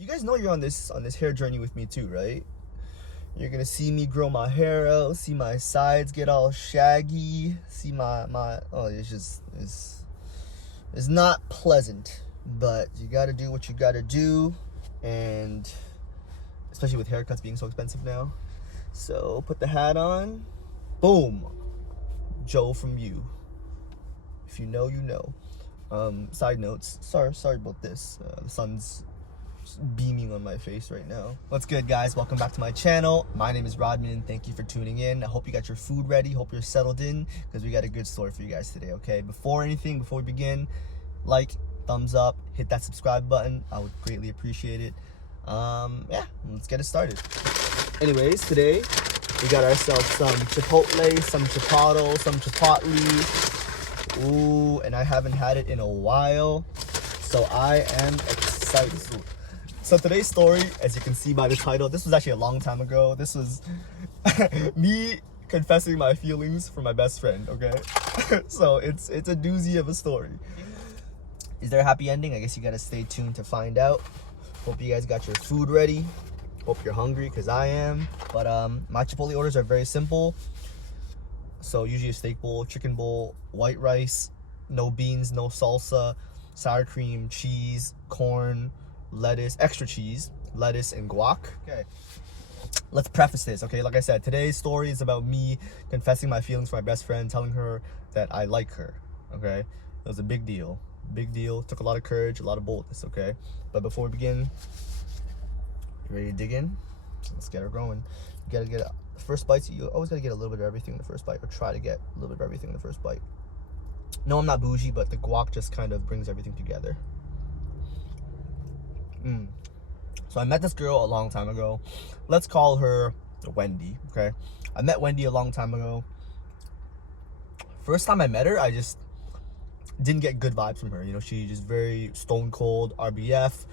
You guys know you're on this hair journey with me too, right? You're gonna see me grow my hair out, see my sides get all shaggy, see my oh, it's not pleasant, but you gotta do what you gotta do, and especially with haircuts being so expensive now. So put the hat on, boom, Joe from you. If you know, you know. Side notes, sorry about this. The sun's beaming on my face right now. What's good, guys? Welcome back to my channel. My name is Rodman. Thank you for tuning in. I hope you got your food ready. Hope you're settled in, because we got a good story for you guys today, okay? Before we begin, like, thumbs up, hit that subscribe button. I would greatly appreciate it. Yeah, let's get it started. Anyways, today we got ourselves some Chipotle, some Chipotle, some Chipotle. Ooh, and I haven't had it in a while, so I am excited. So today's story, as you can see by the title, this was actually a long time ago. This was me confessing my feelings for my best friend, okay? So it's a doozy of a story. Is there a happy ending? I guess you gotta stay tuned to find out. Hope you guys got your food ready. Hope you're hungry, because I am. But my Chipotle orders are very simple. So usually a steak bowl, chicken bowl, white rice, no beans, no salsa, sour cream, cheese, corn, lettuce, extra cheese, lettuce, and guac. Okay, let's preface this, okay? Like I said, today's story is about me confessing my feelings for my best friend, telling her that I like her, okay? It was a big deal. Big deal. Took a lot of courage, a lot of boldness, okay? But before we begin, you ready to dig in? Let's get her going. You gotta get the first bites. You always gotta get a little bit of everything in the first bite, or try to get a little bit of everything in the first bite. No, I'm not bougie, but the guac just kind of brings everything together. So I met this girl a long time ago. Let's call her Wendy, okay? I met Wendy a long time ago. First time I met her, I just didn't get good vibes from her. You know, she just very stone cold, RBF,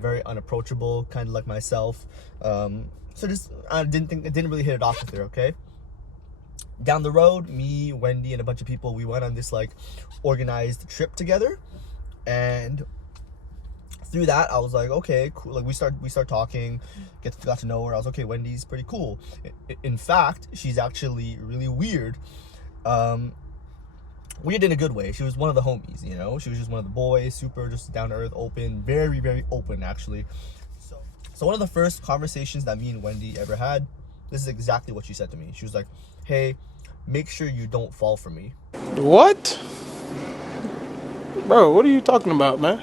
very unapproachable, kind of like myself. So just I didn't really hit it off with her, okay? Down the road, me, Wendy, and a bunch of people, we went on this like organized trip together, and through that I was like, okay, cool. Like we start talking, got to know her. I was okay, Wendy's pretty cool. In fact, she's actually really weird. Weird in a good way. She was one of the homies, you know. She was just one of the boys, super just down to earth, open, very, very open actually. So one of the first conversations that me and Wendy ever had, this is exactly what she said to me. She was like, hey, make sure you don't fall for me. What? Bro, what are you talking about, man?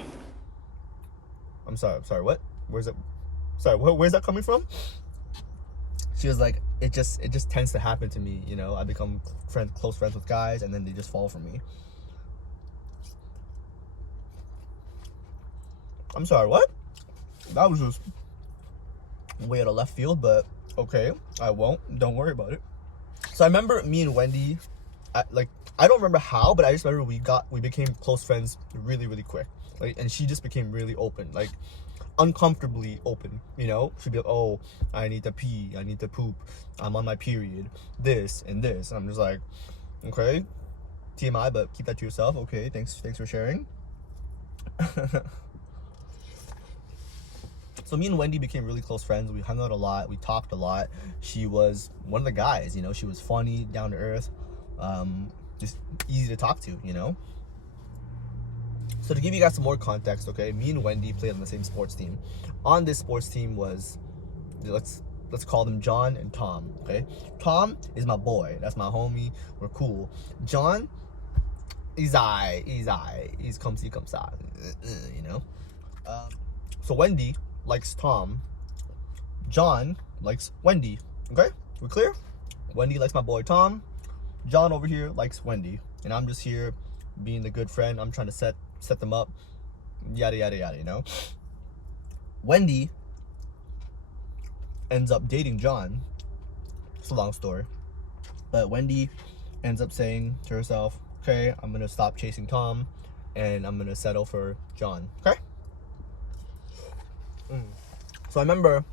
I'm sorry, what? Where's that coming from? She was like, it just tends to happen to me, you know. I become close friends with guys, and then they just fall for me. I'm sorry, what? That was just way out of left field, but okay, I won't. Don't worry about it. So I remember me and Wendy, I don't remember how, but I just remember we became close friends really, really quick. Like, and she just became really open, like uncomfortably open, you know. She'd be like, oh, I need to pee, I need to poop, I'm on my period, this and this. And I'm just like, okay, TMI, but keep that to yourself. Okay, thanks for sharing. So me and Wendy became really close friends. We hung out a lot, we talked a lot. She was one of the guys, you know. She was funny, down to earth, just easy to talk to, you know. So to give you guys some more context, okay, me and Wendy played on the same sports team. On this sports team was, let's call them John and Tom, okay? Tom is my boy. That's my homie. We're cool. John, he's come see, you know? So Wendy likes Tom. John likes Wendy, okay? We're clear? Wendy likes my boy Tom. John over here likes Wendy. And I'm just here being the good friend. I'm trying to set them up, yada yada yada, you know. Wendy ends up dating John. It's a long story, but Wendy ends up saying to herself, okay, I'm gonna stop chasing Tom and I'm gonna settle for John, okay? So I remember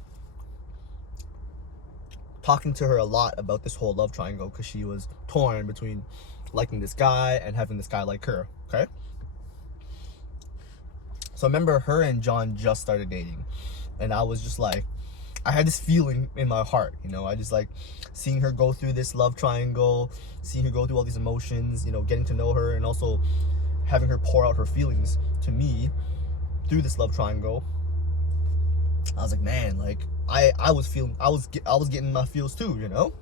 talking to her a lot about this whole love triangle, because she was torn between liking this guy and having this guy like her, okay? So So I remember her and John just started dating, and I was just like, I had this feeling in my heart, you know. I just like seeing her go through this love triangle, seeing her go through all these emotions, you know, getting to know her, and also having her pour out her feelings to me through this love triangle. I was like, man, like I was getting my feels too, you know.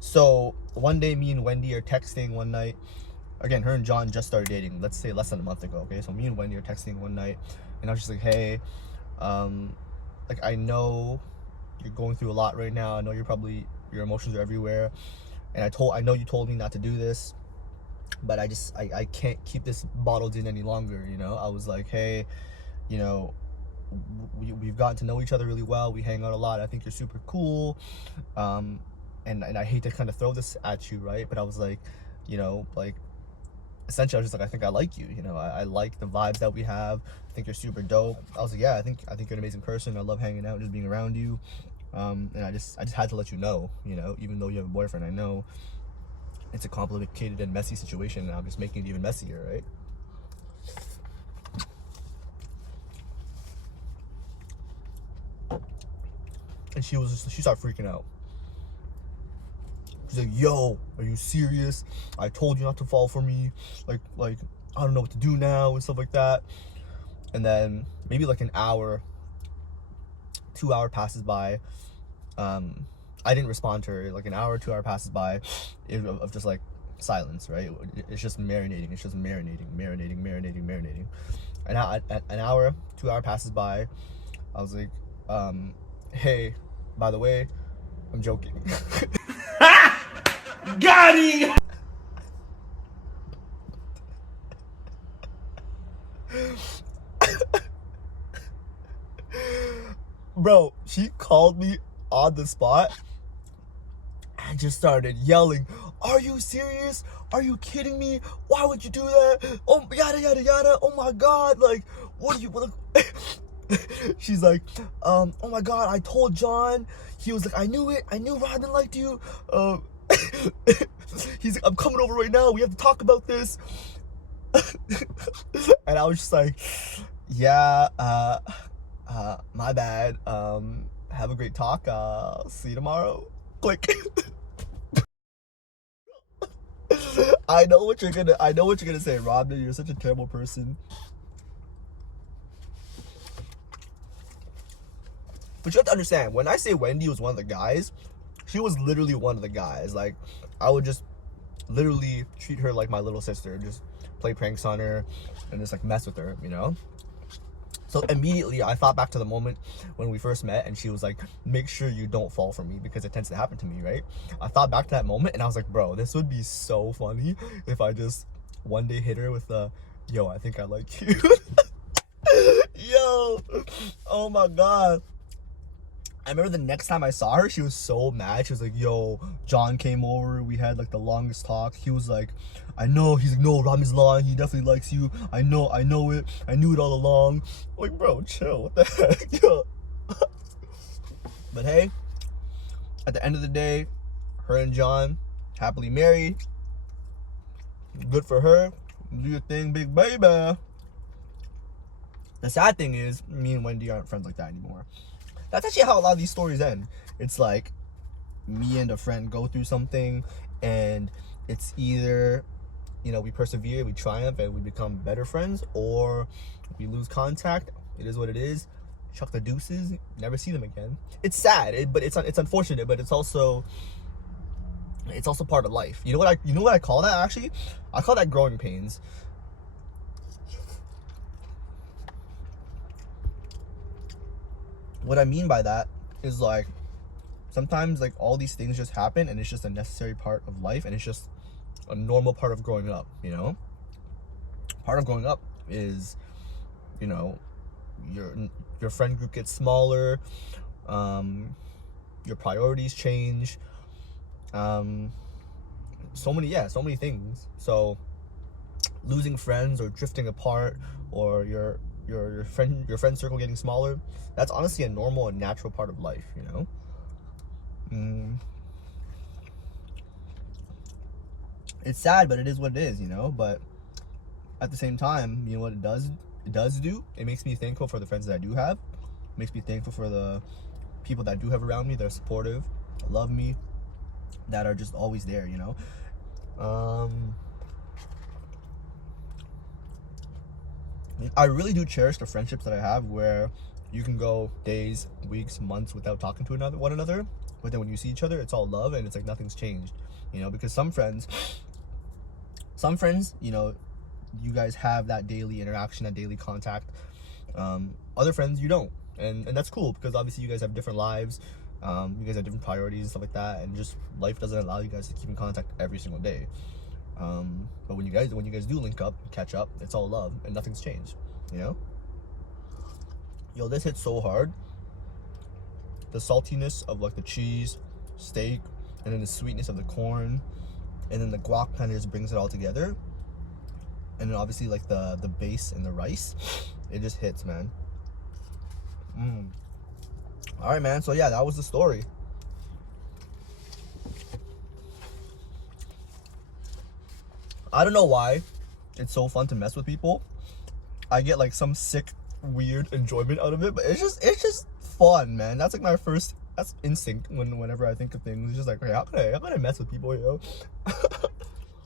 So one day, me and Wendy are texting one night. Again, her and John just started dating. Let's say less than a month ago. Okay, so me and Wendy are texting one night, and I was just like, hey, like I know you're going through a lot right now. I know your emotions are everywhere, and I know you told me not to do this, but I can't keep this bottled in any longer. You know, I was like, hey, you know, we've gotten to know each other really well. We hang out a lot. I think you're super cool, and I hate to kind of throw this at you, right? But I was like, you know, like essentially I was just like, I think I like you. You know, I like the vibes that we have. I think you're super dope. I was like, yeah, I think you're an amazing person. I love hanging out, just being around you. And I just had to let you know, you know, even though you have a boyfriend, I know it's a complicated and messy situation, and I'm just making it even messier, right? And she started freaking out. She's like, yo, are you serious? I told you not to fall for me. Like I don't know what to do now and stuff like that. And then maybe like an hour, 2 hour passes by. I didn't respond to her. Like an hour, 2 hour passes by of just like silence, right? It's just marinating. It's just marinating. And an hour, 2 hour passes by. I was like, hey, by the way, I'm joking. Got him! Bro, she called me on the spot and just started yelling, are you serious? Are you kidding me? Why would you do that? Oh, yada, yada, yada. Oh my God. Like, what are you, she's like, oh my God, I told John. He was like, I knew it. I knew Robin liked you. He's like, I'm coming over right now. We have to talk about this. And I was just like, yeah, my bad. Have a great talk. See you tomorrow. Click. I know what you're gonna say, Robin. You're such a terrible person. But you have to understand, when I say Wendy was one of the guys, she was literally one of the guys. Like, I would just literally treat her like my little sister, just play pranks on her and just like mess with her, you know? So immediately I thought back to the moment when we first met, and she was like, make sure you don't fall for me, because it tends to happen to me, right? I thought back to that moment and I was like, bro, this would be so funny if I just one day hit her with the, yo, I think I like you. Yo, oh my God. I remember the next time I saw her, she was so mad. She was like, yo, John came over. We had like the longest talk. He was like, I know. He's like, no, Rami's lying. He definitely likes you. I know it. I knew it all along. I'm like, bro, chill. What the heck? Yo. But hey, at the end of the day, her and John happily married. Good for her. Do your thing, big baby. The sad thing is, me and Wendy aren't friends like that anymore. That's actually how a lot of these stories end. It's like me and a friend go through something, and it's either, you know, we persevere, we triumph, and we become better friends, or we lose contact. It is what it is. Chuck the deuces, never see them again. It's sad, but it's unfortunate, but it's also part of life. You know what I call that, actually? I call that growing pains. What I mean by that is, like, sometimes like all these things just happen, and it's just a necessary part of life, and it's just a normal part of growing up, you know? Part of growing up is, you know, your friend group gets smaller, your priorities change, so many things. So losing friends or drifting apart, or your friend circle getting smaller, that's honestly a normal and natural part of life, you know? It's sad, but it is what it is, you know? But at the same time, you know what it does? does do. It makes me thankful for the friends that I do have. It makes me thankful for the people that I do have around me that are supportive, that love me, that are just always there, you know. I really do cherish the friendships that I have where you can go days, weeks, months without talking to one another, but then when you see each other, it's all love and it's like nothing's changed, you know. Because some friends, you know, you guys have that daily interaction, that daily contact. Other friends you don't, and that's cool because obviously you guys have different lives, you guys have different priorities and stuff like that, and just life doesn't allow you guys to keep in contact every single day. But when you guys do link up, catch up, it's all love and nothing's changed, you know. Yo, this hits so hard. The saltiness of like the cheese, steak, and then the sweetness of the corn, and then the guac kind of just brings it all together. And then obviously like the base and the rice, it just hits, man. All right, man. So yeah, that was the story. I don't know why it's so fun to mess with people. I get like some sick, weird enjoyment out of it, but it's just fun, man. That's like that's instinct whenever I think of things. It's just like, hey, how can I mess with people, you know?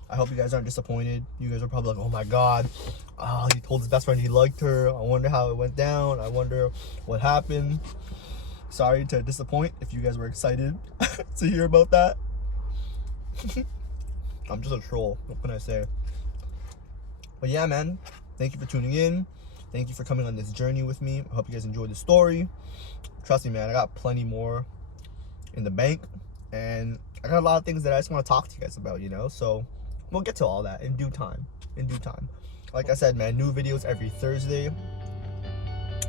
I hope you guys aren't disappointed. You guys are probably like, oh my god, he told his best friend he liked her. I wonder how it went down. I wonder what happened. Sorry to disappoint if you guys were excited to hear about that. I'm just a troll. What can I say? But yeah, man. Thank you for tuning in. Thank you for coming on this journey with me. I hope you guys enjoyed the story. Trust me, man. I got plenty more in the bank. And I got a lot of things that I just want to talk to you guys about, you know? So we'll get to all that in due time. Like I said, man, new videos every Thursday.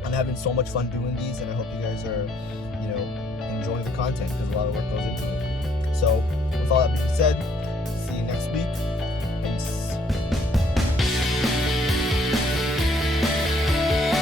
I'm having so much fun doing these. And I hope you guys are, you know, enjoying the content because a lot of work goes into it. So with all that being said,